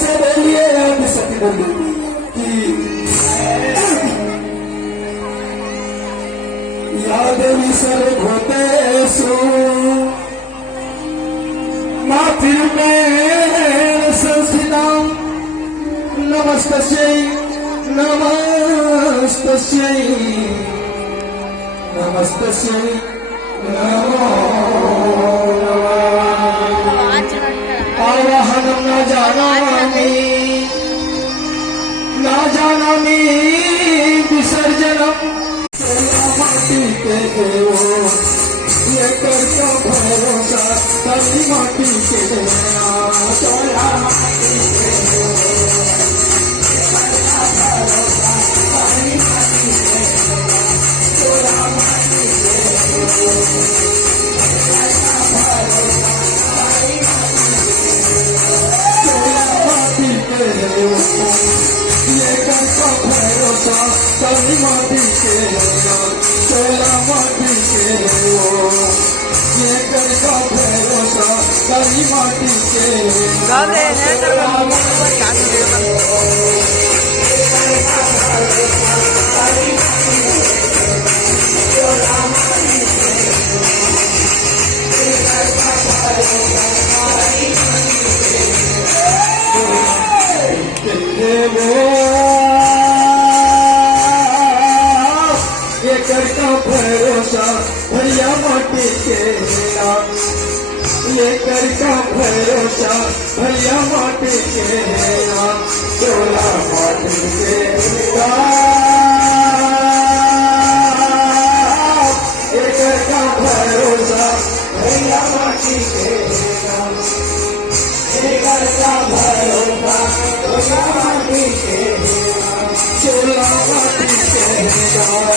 से बोलिए आदि सती बोलिए याद विसर घोते सो माफिर में संसिदा नमस्तस्यै नमस्तस्यै नमस्तस्यै नमो आवाहनं न जानामि विसर्जनम् माटी के देवो ये करता भरोसा तभी माटी के देना चोला माटी के देवो चोला माटी के देवो ये करता भरोसा तभी माटी के देना चोला माटी के देवो ये करता भरोसा तभी माटी के ये करता भरोसा भैया माटी के नाम ये करता भरोसा भैया माटी के नाम चोला माटी के ये करता भरोसा भैया माटी के नाम ये करता भरोसा भैया माटी के नाम चोला माटी के नाम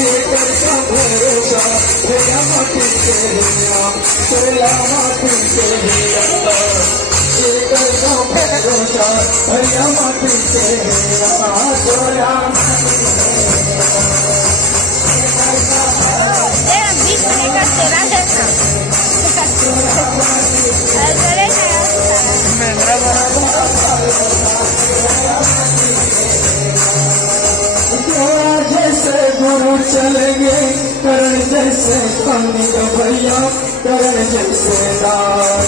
ये करता भरोसा भैया माटी के नाम चोला माटी के नाम ये करता भरोसा भैया माटी के नाम चोला माटी गुरु चलेंगे करण जैसे पानी का भैया करण जैसे दान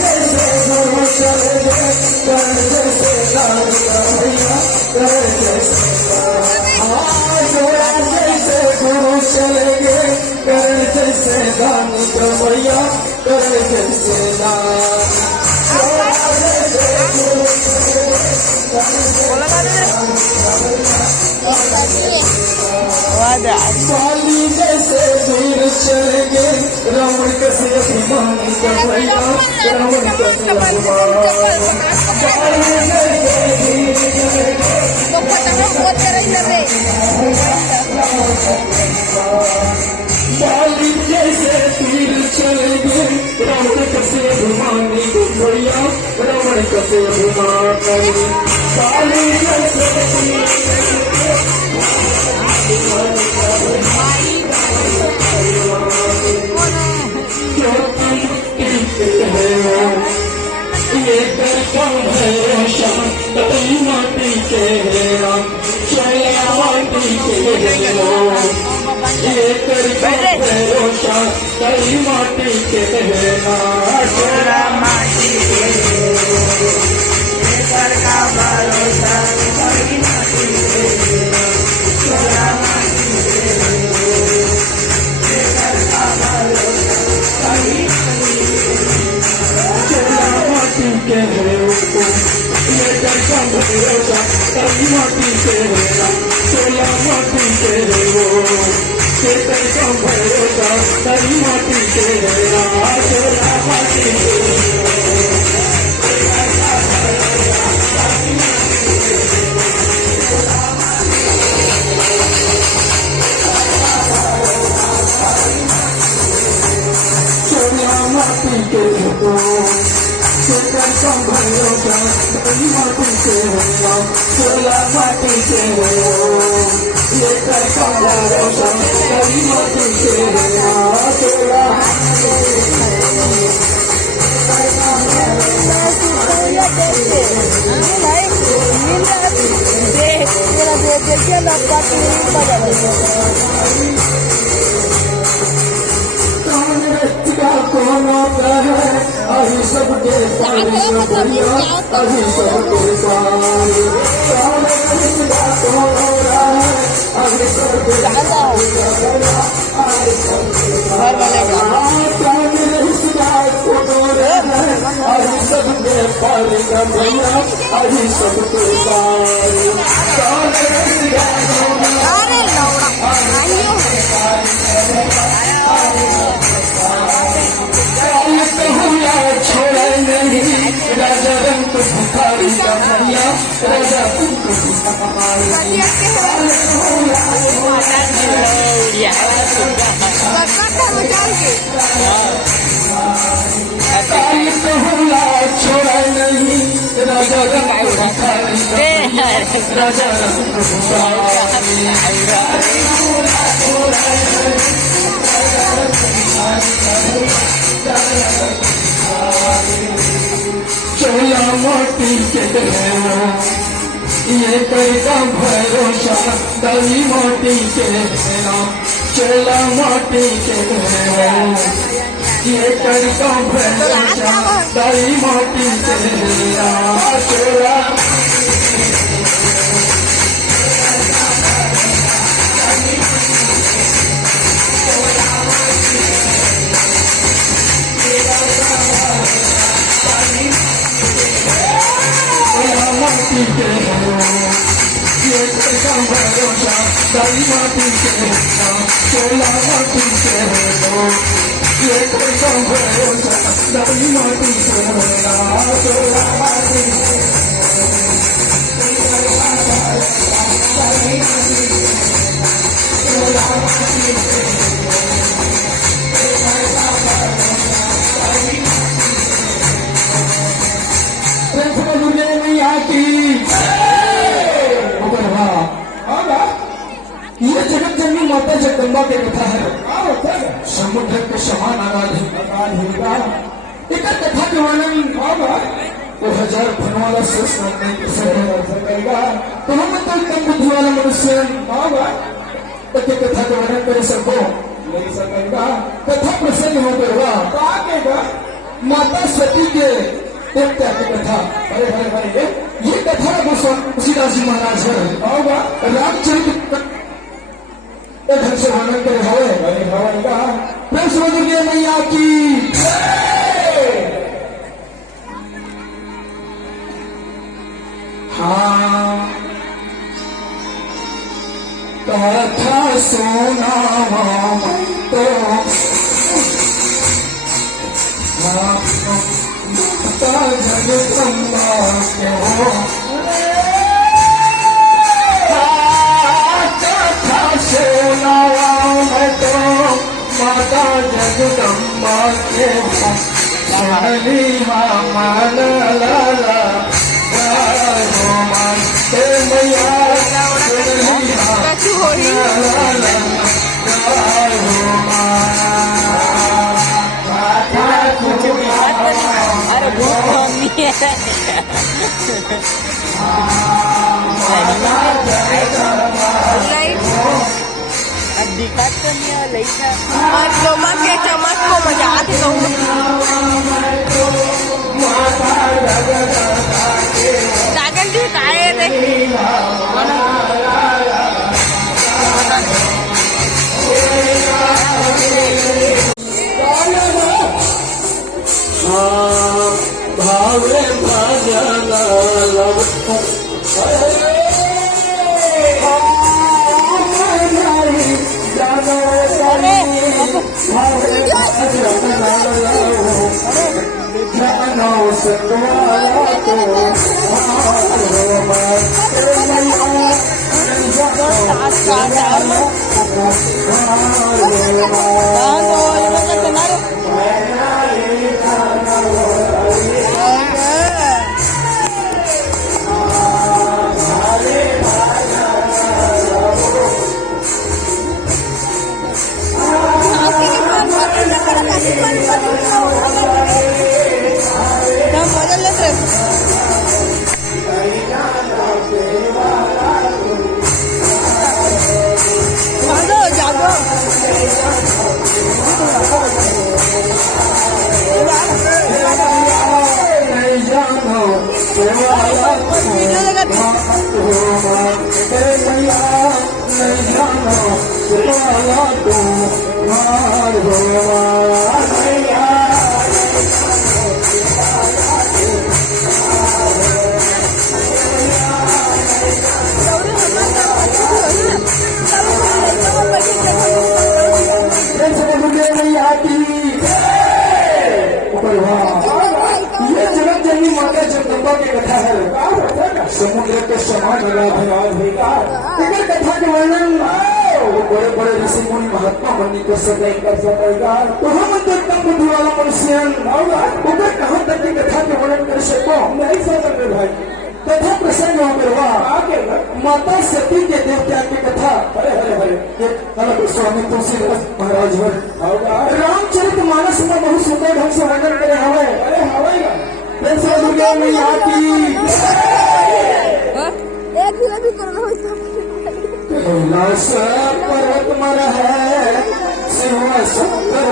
जैसे गुरु चलेंगे करण जैसे दान का भैया करण जैसे दान जैसे गुरु चलेंगे करण जैसे दान का भैया करण जैसे दान बाली जैसे दूर चलेंगे रावण कैसे अभिमान का भैया रावण कैसे अभिमान बाली जैसे तीर चलेंगे रावण कैसे अभिमान भैया रावण कैसे अभिमान बाली जैसे ये करता भरोसा तभी माटी के नाम चोला माटी के नाम ये करता भरोसा तभी माटी के नाम चोला माटी के ये करता भरोसा तभी माटी के चोला माटी के ये करता भरोसा तभी के ये करता भरोसा तभी माटी के चोला माटी के ये करता भरोसा तभी माटी के चोला माटी के चोला माटी के करता भरोसा तभी माटी के चोला माटी के ये करता भरोसा तभी माटी के चोला कौन आता है अभी सबके अभी सबके कौन हो रहा है अभी सबके अभी सबके अभी सबके छोड़ा नहीं राजा रंग भिखारी का भैया राजा छोड़ा नहीं राजा रंग भिखारी राजा रंग चोला मोटी के देना ये करता भरोसा दली मोटी के देना चोला मोटी के देना ये करता भरोसा दली मोटी के देना चोला माटी के ये करता भरोसा दली माटी के चोला माटी के ये करता भरोसा दली माटी के चोला माटी ये जगत जननी माता जगदम्बा के कथा है समुद्र के समान आराधिका एक कथा के वर्णन वो हजार फन वाला शेष करने के सकेगा तो हम तो कम बुद्धि वाला मनुष्य कथा के वर्णन कर सको नहीं सकेगा कथा प्रसन्न हो गया माता सती के देवता की कथा अरे भाई भाई ये कथा तुलसीदास जी महाराज है रामचरित्र ढंग से वर्णन करे हवे मैया की हाँ कथा सोना तो जगदम्बा के हो कथा सोनावा मैं तो माता जगदम्बा के हो सहली मन लाला मन हे मैया चमक के चमक को मजा आती तो जागल जी काय रे भावे भजन भगवान भाई का लेकिन कथा के वर्णन बड़े बड़े ऋषि मुनि महात्मा बनने को सब नहीं कर सकेगा तो हम तो कम बुद्धि वाला मनुष्य उधर कहाँ तक की कथा के वर्णन कर सको नहीं सोच सकते भाई कथा प्रसंग हुआ माता सती के देवता की कथा अरे अरे अरे अलग स्वामी तुलसीदास महाराज रामचरित मानस में बहुत सुंदर ढंग से वर्णन करे हवे अरे हवाई दुर्गा मैया की कैलाश पर्वत मर है शिव शंकर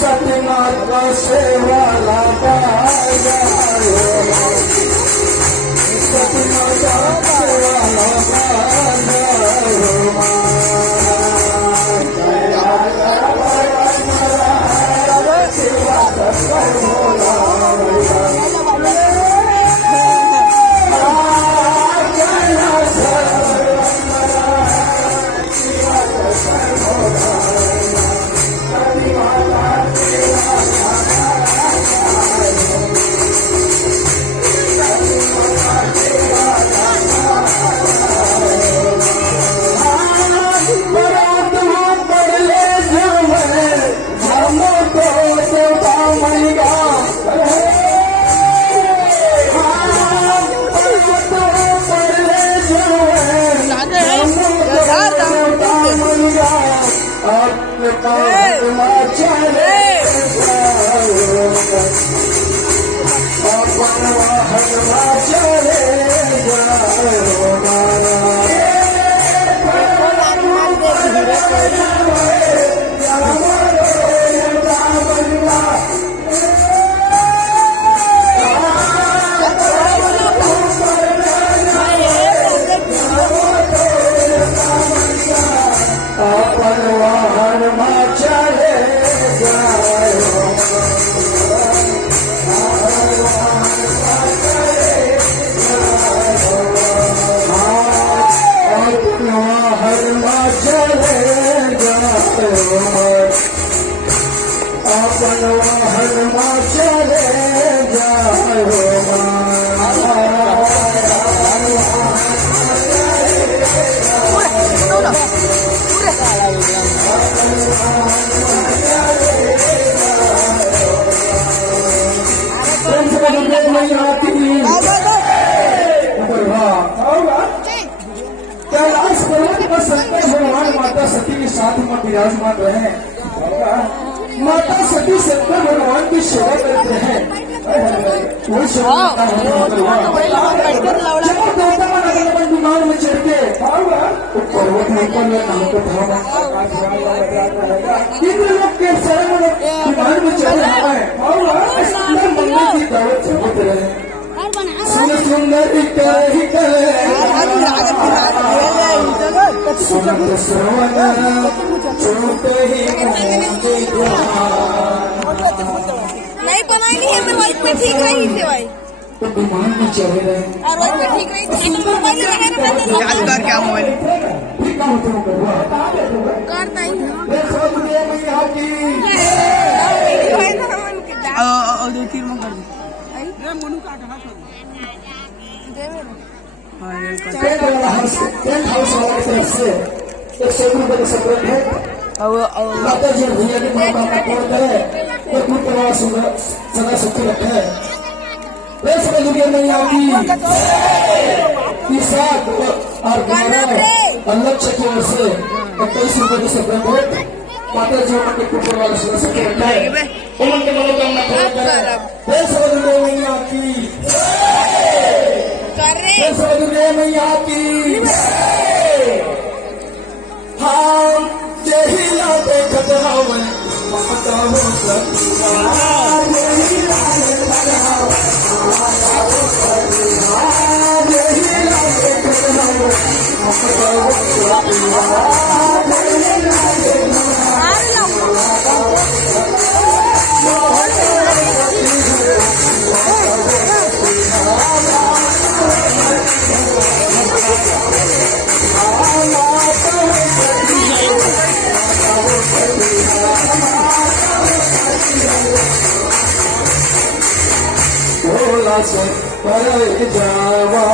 सत्यनाथ का सेवा लाता सत्यनाथ का सेवा लाता कैलाश पर्वत पर शंकर भगवान माता सती के साथ में विराजमान रहे माता सती शंकर भगवान की सेवा करते हैं वही सेवा विमान में चढ़ के पर्वत में ऊपर में कहा तो था इंद्र लोग के शरण विमान में चढ़ रहा है मंदिर की दावत होते रहे सुंदर सुंदर श्रवण सुनते ही नहीं बनाई नहीं है मैं वाइट पे ठीक रही थी भाई तो विमान में चढ़ रहे और वाइट पे ठीक रही थी मोबाइल लगा याद कर क्या मोबाइल ठीक काम तो करता ही देखो दुनिया में यहाँ की और 2-3 में कर दे मोनू का कहा टेंट हाउस वाला की तरफ से 100 रुपए का सपोर्ट है माता जी भैया की मनोकामना पूर्ण करे और पूर्ण परिवार सदा सुखी रखे देश में दुनिया में यहाँ की साथ और 11 लक्ष्य की ओर से 21 रुपए की सपोर्ट है माता जी के पूर्ण परिवार सदा सुखी रखे उनके मनोकामना पूर्ण करे देश में दुनिया में यहाँ की मैया की हाँ जहिला देखत हवन ममता हो सकिया जहिला देखत हवन ममता हो सकिया जहिला देखत हवन ममता हो सकिया जहिला देखत हवन से पर जावा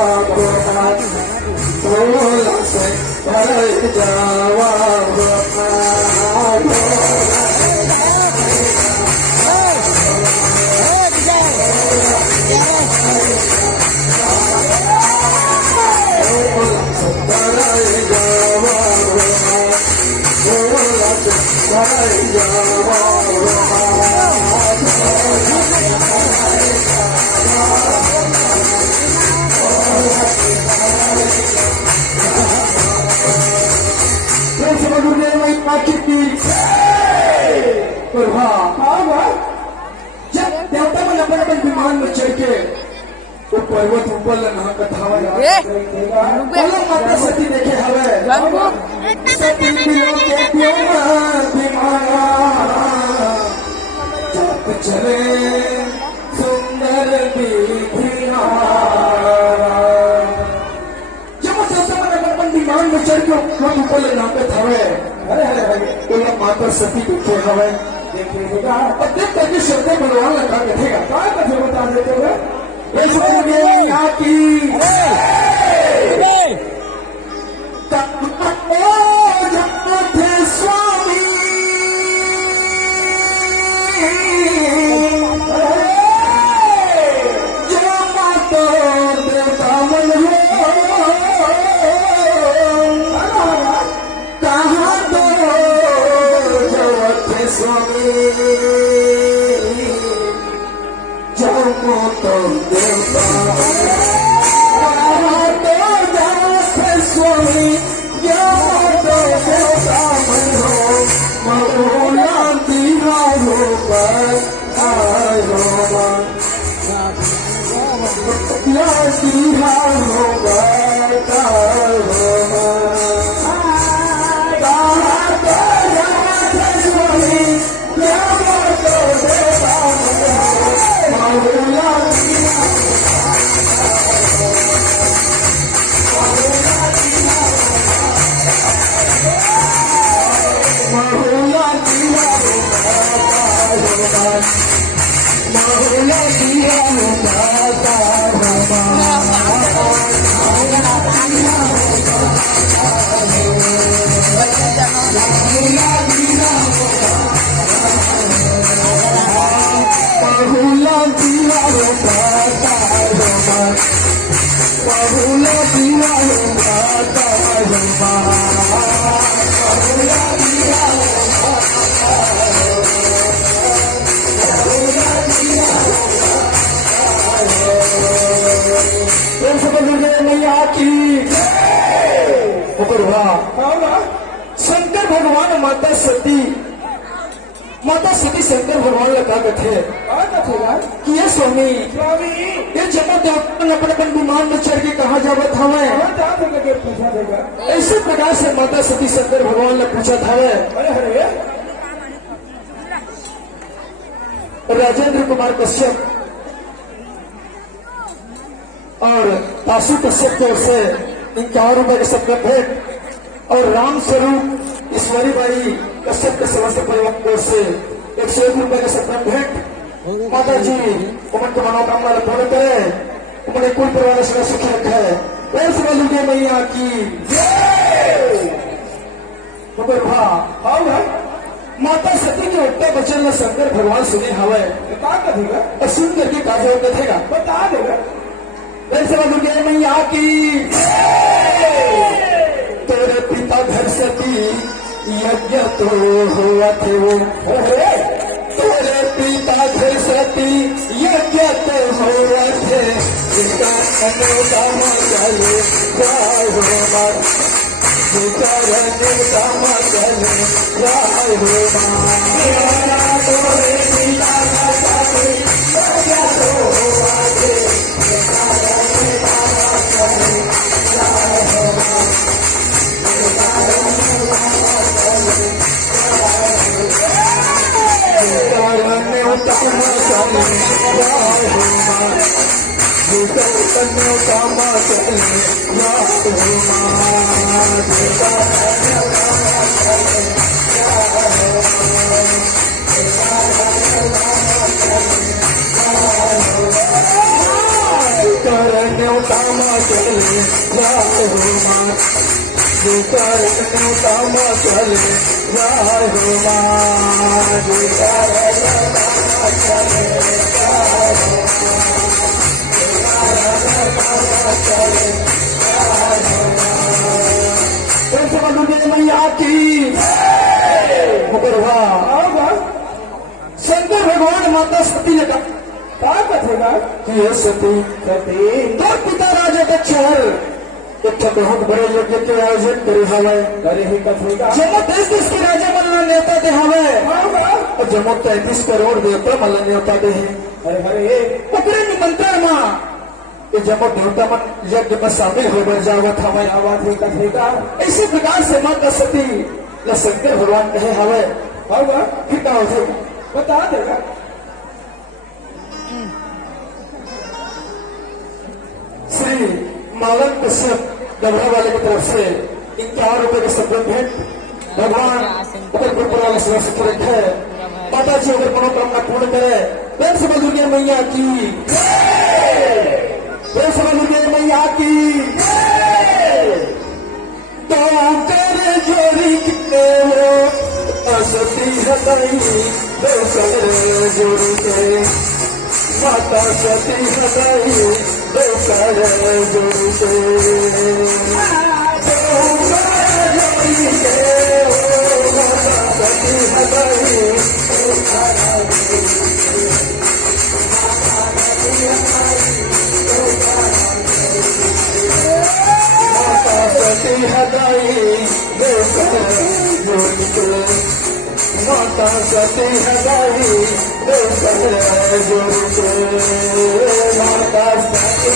ढोला से पर जावा जब देवता मन अपन विमान में चढ़ के वो पर्वत ऊपर नहा कथावा बोलो माता सती देखे हवे सती दिलों के प्योमा विमाना जब चले सुंदर दीपिया जब देवता मन अपन विमान में चढ़ के पर्वत ऊपर नहा कथावे अरे अरे अरे बोलो माता सती देखे हवे और देख करके शब्द भगवान लगा बैठेगा क्या कथे बता देते हुए यहाँ की थे स्वामी जो माता देवता मन हो कहाँ दो जो थे स्वामी जो माता देवता स्वामी जो माता देवता मन हो मौला दीवा हो पर आयो या दीवा हो शंकर भगवान माता सती शंकर भगवान लगा कथे कि ये स्वामी ये जब अपन अपन विमान में चढ़ के कहा जावत हमें ऐसे प्रकार से माता सती शंकर भगवान ने पूछा था राजेंद्र कुमार कश्यप और तासु कश्यप की ओर से 51 रुपए के सत्तर भेंट और राम स्वरूप ईश्वरी बाई कश्यप के समस्त परिवार की ओर से 101 रुपए के सत्तर भेंट माता जी उमन को मनोकामना पूर्ण करे उन्हें कुल परिवार से सुखी रखे ऐसे लुगे मैया की माता सती के उठते वचन में शंकर भगवान सुने हवे और सुन करके काजे कथेगा बता देगा ऐसे लुगे मैया की तेरे पिता घर सती यज्ञ तो हुआ थे वो तेरे पिता घर सती यज्ञ तो हुआ थे जिनका अनुदान चले जाए हो मत जिनका अनुदान चले जाए हो जुकर तम चले जाय हो माँ जुकर चले जाय हो मैया की शंकर भगवान माता सती ने कहा कथेगा कि हे सती सती तो पिता राजा दक्षर एक बहुत बड़े यज्ञ के आयोजन करे ही कथेगा जम्मू देश के राजा मनना नेता दे हवे और जम्मू 33 करोड़ देवता मनना नेता दे अरे अरे ओकरे निमंत्रण मां कि जम्मू देवता मन यज्ञ में शामिल हो जावत हवे आवाज ही कथेगा इसी प्रकार से माता सती ल शंकर भगवान कहे हवे होगा फिर क्या हो बता देगा श्री मालन कश्यप गढ़ा वाले की तरफ से 51 रुपए के सब्र भेंट भगवान है माता जी अगर मनोकामना पूर्ण करे प्रेम से दुर्गा मैया की प्रेम से दुर्गा मैया की तो कर जोड़ी कितने वो सती हटाई जोड़ी के माता सती हटाई जोड़ी के सती हटाई सती हटाई माता सती हटाई माता सती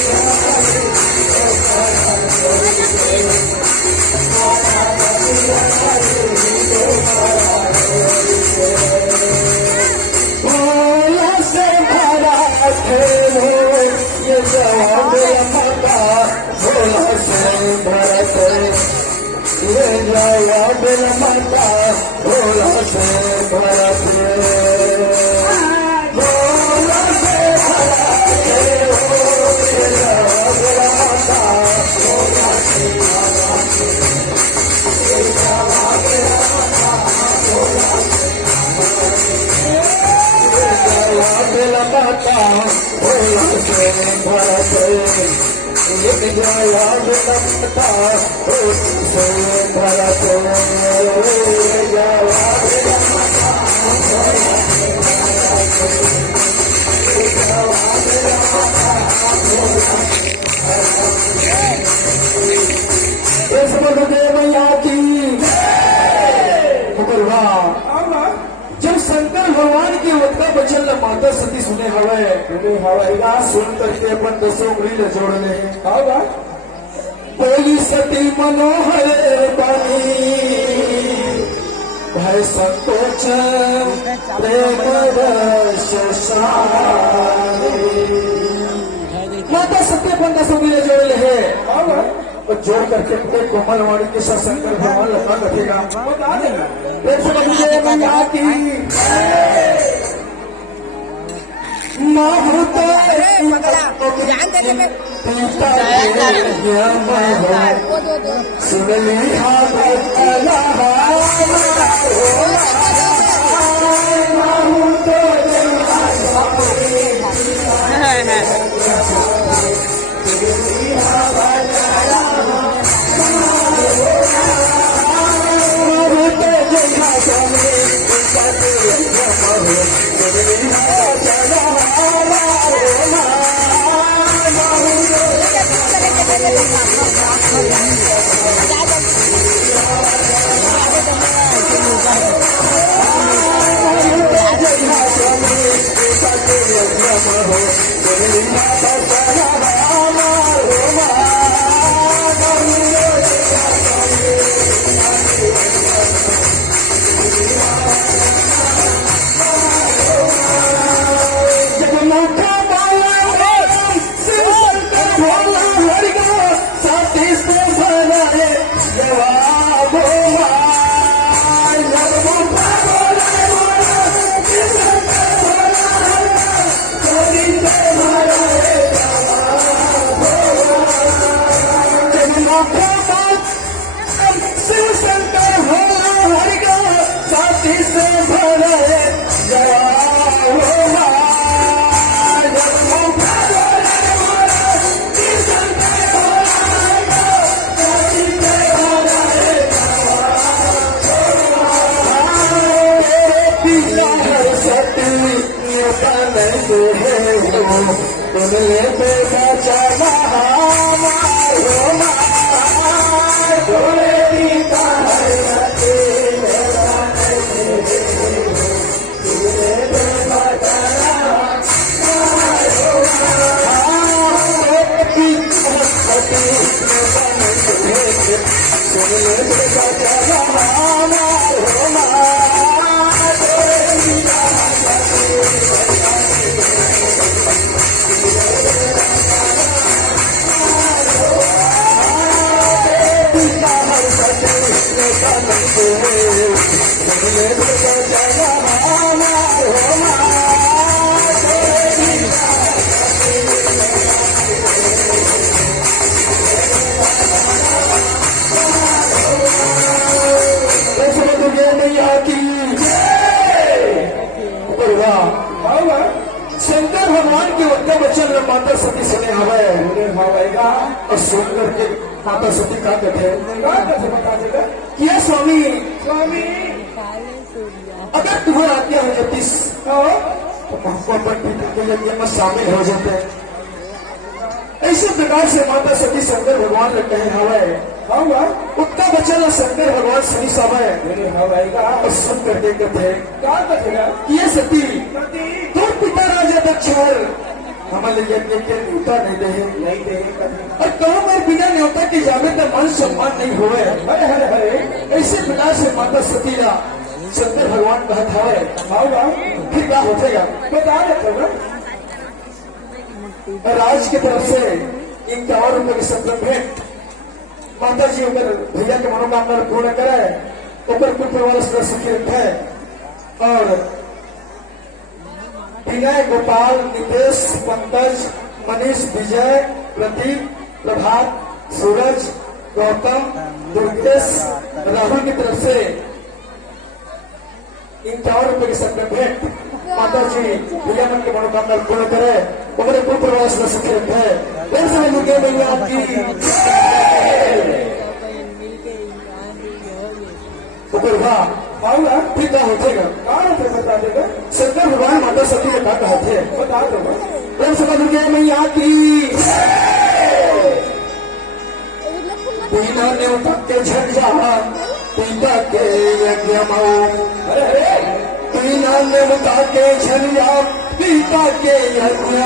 भोला से भरा खेलो ये जवाब माता भोला से भरत ये जवाब माता भोला से भरत भोला से भरा खेलो ये जवाब माता भोला से माता भोला से भरत एक जवाब माता भोला से भरत मैया की जब शंकर भगवान की वक्ता बचन माता सती सुने हवा सुन करके अपन 10 उंगली ले जोड़ ले बोली सती मनोहर बानी भय संकोच प्रेम रस माता सती अपन 10 उंगली ले जोड़ ले और जोड़ करके अपने कोमल वाणी के साथ शंकर भगवान लगा रखेगा मैया की सुनली सुन ले बेटा चला मामा हो माँ शंकर भगवान के उत्तर बच्चन में माता सती सुने हवे और सुनकर के माता सती का कथे बता देगा किया स्वामी स्वामी अगर तुम्हारा आज्ञा हो जाती तो हमको अपन पिता के यज्ञ में शामिल हो जाते ऐसे प्रकार से माता सती शंकर भगवान ने कहे हवे उत्तर बचन शंकर भगवान सभी समय और सुन करके कथे किया सती तो पिता राजा दक्षर हमारे यज्ञ के न्योता नहीं दे और कहो मैं बिना न्योता के जावे तो मन सम्मान नहीं हुए ऐसे प्रकार से माता सती का शंकर भगवान कहता है फिर क्या हो जाएगा बता देते राज की तरफ से इनका और रुपये की संतन भेंट माता जी अगर भैया के मनोकामना पूर्ण करे ऊपर कुल परिवार सुखी रखे और विनय गोपाल नितेश पंकज मनीष विजय प्रतीक प्रभात सूरज गौतम दुर्गेश राहुल की तरफ से इन 4 रुपए की संख्या भेंट माता जी भैया मन की मनोकामना पूर्ण करे उन्हें कुल परिवार सुखी रखे भैया की पिता होतेगा बता देगा शंकर भगवान माता सती ने कहा थे बता दो समझ गए मैया की बिना न्योता के झंझा पिता के यज्ञ बिना न्योता के झंझा पिता के यज्ञ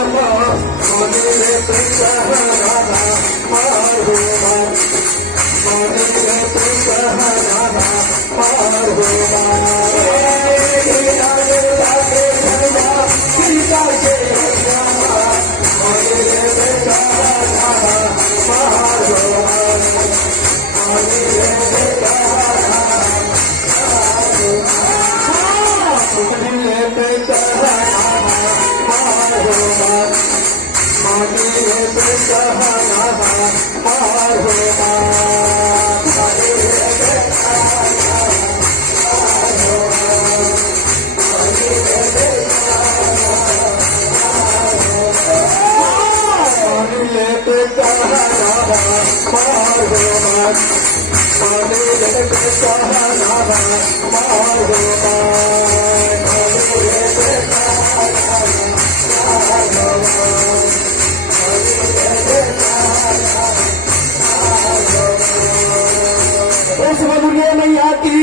मैया की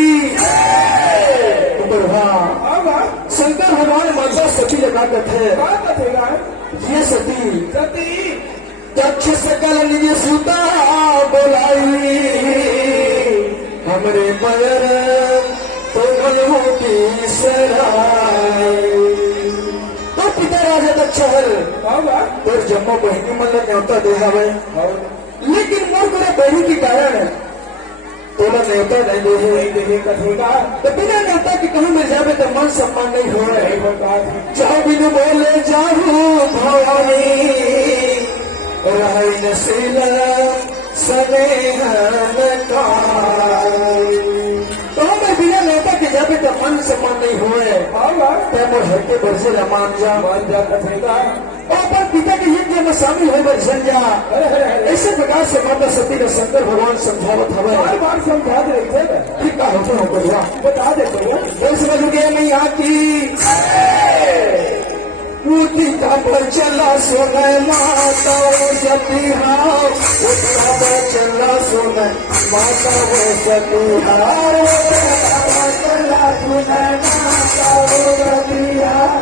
शंकर भगवान माता सती लगा थे ये सती दक्ष सकल निज सुता बोलाई हमरे मयर तो की तो पिता राजा दक्षर तो जम्मो बहनी मन न्योता दे लेकिन मोर को बहनी के कारण तोला न्योता नहीं दे तो बिना न्योता के कहूँ मिल जावे तो मन सम्मान नहीं हो रहे चाहो बिनु बोले जाहू भवानी रही नसील स्नेहन तो मैं बिना न्योता के जावे तो मन सम्मान नहीं हो रहे मोर हर के बरसे मान जा कथेगा और पिता के यज्ञ में शामिल हो बरसन जा ऐसे प्रकार से माता सती का शंकर भगवान समझावत हवे बार समझा दे ठीक का होता हो बढ़िया बता देते हो समझ गए मैया की पूती का पर चला सोने माता सती हाव उतना पर चला सोने माता वो सती हाव चला सोने माता वो सती हाव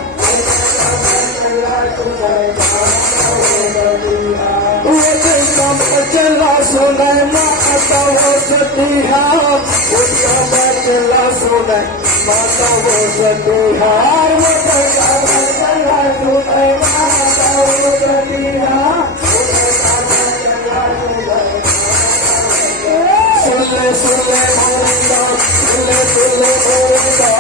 चला सोने माता वो सतीहा उठा बचला सुन माता वो सतीहा उठा बचला सुन माता वो सतीहा सुले सुले मोरिंदा सुले सुले मोरिंदा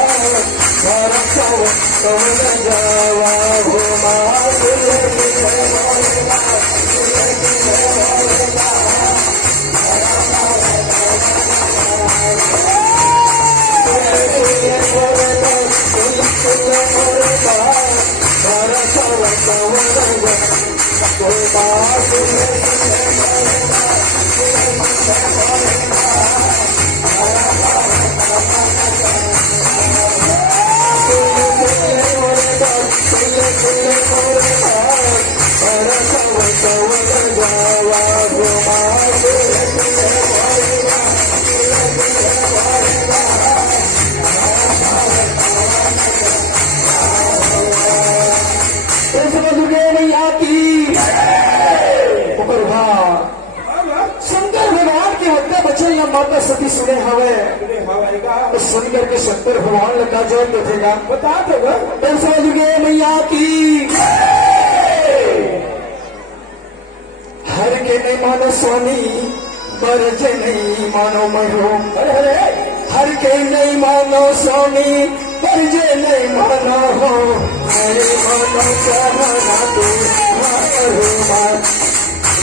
भारत सव सवन जावा हो माँ सुले सुले मोरिंदा सुले सुले मोरिंदा सुले सुले मोरिंदा सुले सुले मोरिंदा भारत सव सवन जावा हो माँ सुले सुले मोरिंदा सुले सुले मोरिंदा शंकर भगवान की हत्या बचल न माता सती सुने हवे तो सुन करके शंकर भगवान लगा जोर देखेगा बता देगा तो समझ गए मैया की हर के नहीं मानो स्वामी बरजे नहीं मानो महो हर के नहीं मानो स्वामी बरजे नहीं मानो हो नहीं मानो कहना तू मारो मान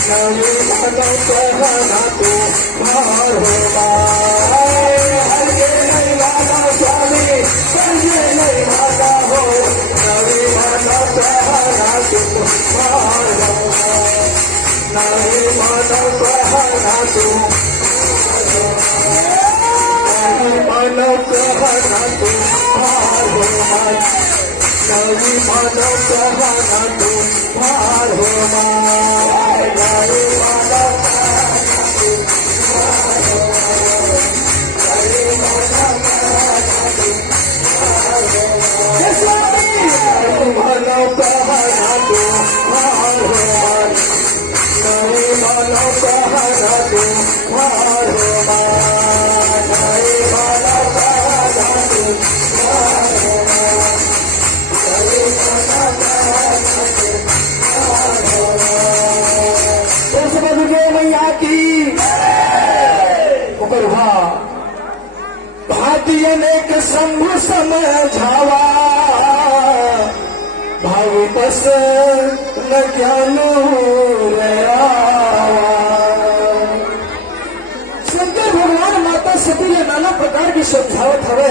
नहीं मानो कहना तू मारो मान हर के नहीं मानो स्वामी बरजे नहीं मानो हो नहीं मानो कहना तू मारो मान नहीं मानो कहना तू नहीं मानो कहना तू मारो मान नहीं मानो कहना तू मारो मान नहीं मानो कहना तू मारो नहीं मानो कहना तू मारो नहीं मानो कहना तू मारो मान नहीं मानो कहना तू मारो मान नहीं मानो कहना तू मारो मान नहीं मानो कहना तू मारो मान तो समझ गए मैया की ऊपर भाती अनेक शंभु समझावा भाव बस न ज्ञानो शंकर भगवान माता सती ने नाना प्रकार की समझावत हवे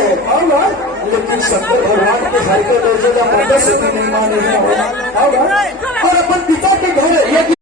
लेकिन शंकर भगवान के घर के दर्जे का माता सती नहीं मान रही है और अपन पिता के घर यज्ञ